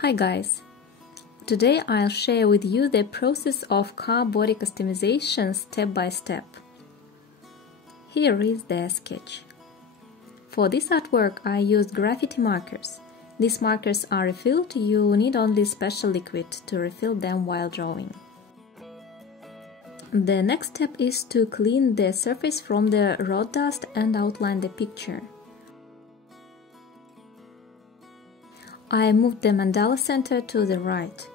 Hi guys! Today I'll share with you the process of car body customization step by step. Here is the sketch. For this artwork I used graffiti markers. These markers are refilled, you need only special liquid to refill them while drawing. The next step is to clean the surface from the road dust and outline the picture. I moved the mandala center to the right.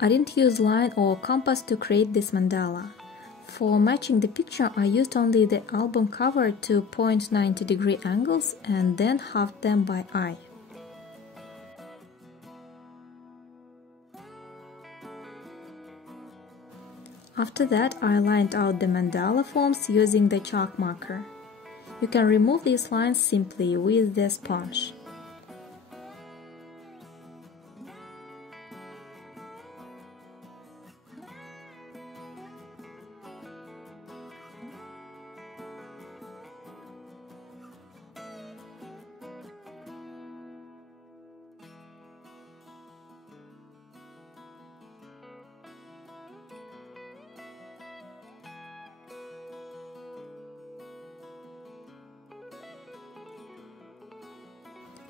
I didn't use line or compass to create this mandala. For matching the picture, I used only the album cover to point 90-degree angles and then halved them by eye. After that, I lined out the mandala forms using the chalk marker. You can remove these lines simply with the sponge.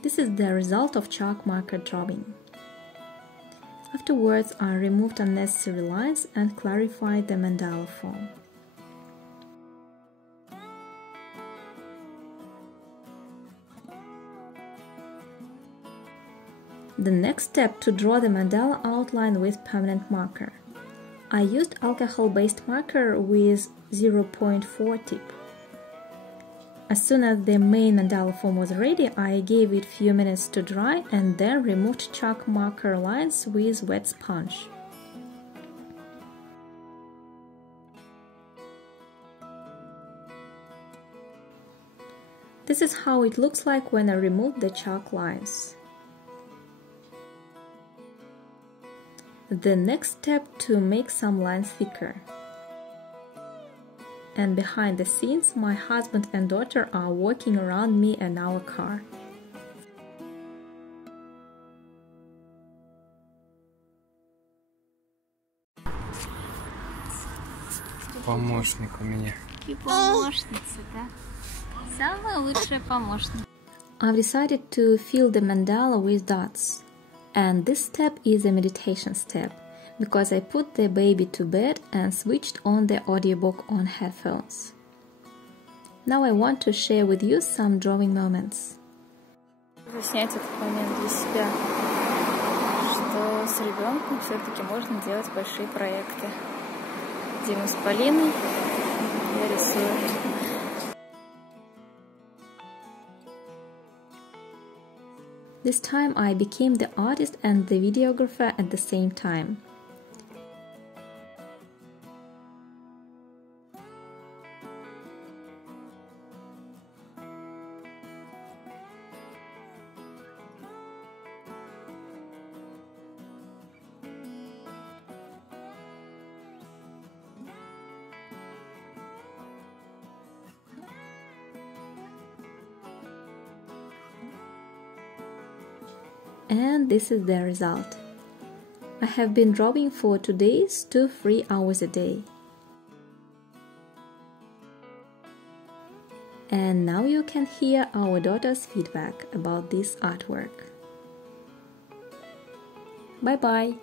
This is the result of chalk marker drawing. Afterwards, I removed unnecessary lines and clarified the mandala form. The next step to draw the mandala outline with permanent marker. I used alcohol-based marker with 0.4 tip. As soon as the main mandala form was ready, I gave it a few minutes to dry and then removed chalk marker lines with wet sponge. This is how it looks like when I removed the chalk lines. The next step to make some lines thicker. And behind the scenes, my husband and daughter are walking around me and our car. Помощник у меня. И помощница, да? Самая лучшая помощница. I've decided to fill the mandala with dots. And this step is a meditation step, because I put the baby to bed and switched on the audiobook on headphones. Now I want to share with you some drawing moments. Снять этот момент для себя, что с ребенком все-таки можно делать большие проекты. Где мы с Полиной, я рисую. This time I became the artist and the videographer at the same time. And this is the result. I have been drawing for 2 days, 2-3 hours a day. And now you can hear our daughter's feedback about this artwork. Bye bye!